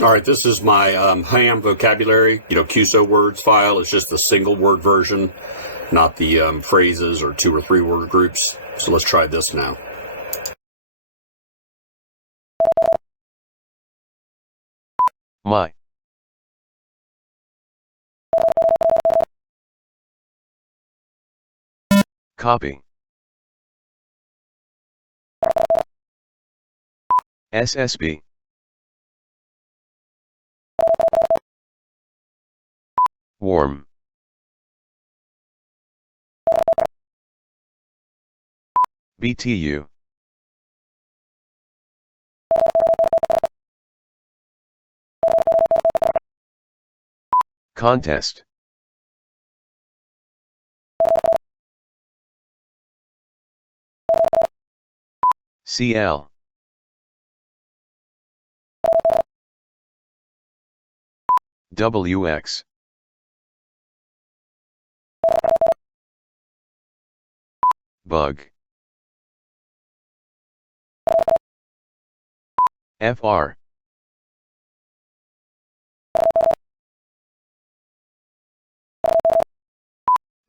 All right, this is my ham vocabulary, QSO words file. It's just the single word version, not the phrases or 2 or 3 word groups. So let's try this now. My. Copy. SSB. Warm. BTU. Contest. CL. WX. Bug. FR.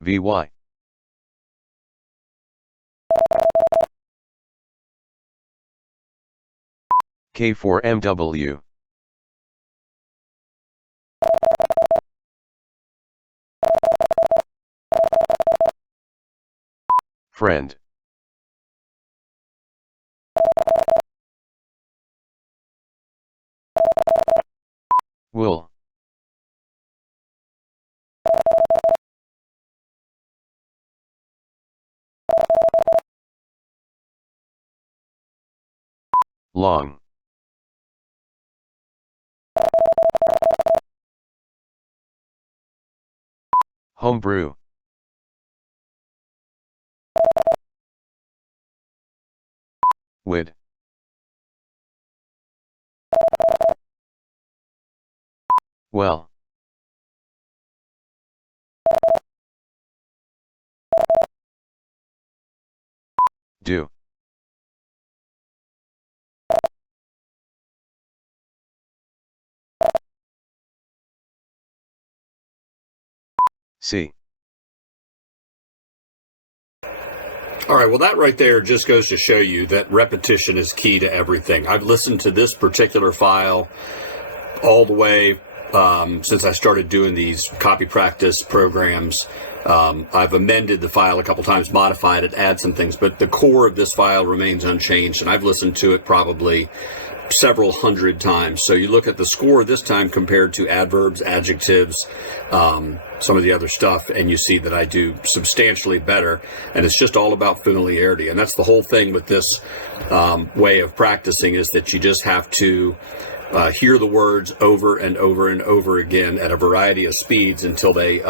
VY. K4MW. Friend. Will. Long. Homebrew. Would. Well. Do. See. All right, well, that right there just goes to show you that repetition is key to everything. I've listened to this particular file all the way since I started doing these copy practice programs. I've amended the file a couple times, modified it, add some things, but the core of this file remains unchanged, and I've listened to it probably several hundred times. So you look at the score this time compared to adverbs, adjectives, some of the other stuff, and you see that I do substantially better, and it's just all about familiarity. And that's the whole thing with this way of practicing, is that you just have to hear the words over and over and over again at a variety of speeds until they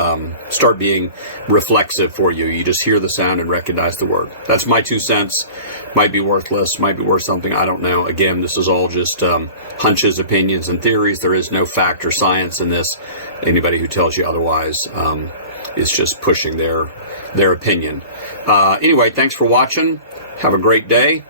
start being reflexive for you. You just hear the sound and recognize the word. That's my 2 cents. Might be worthless, might be worth something, I don't know. Again, this is all just hunches, opinions, and theories. There is no fact or science in this. Anybody who tells you otherwise is just pushing their opinion. Anyway, thanks for watching. Have a great day.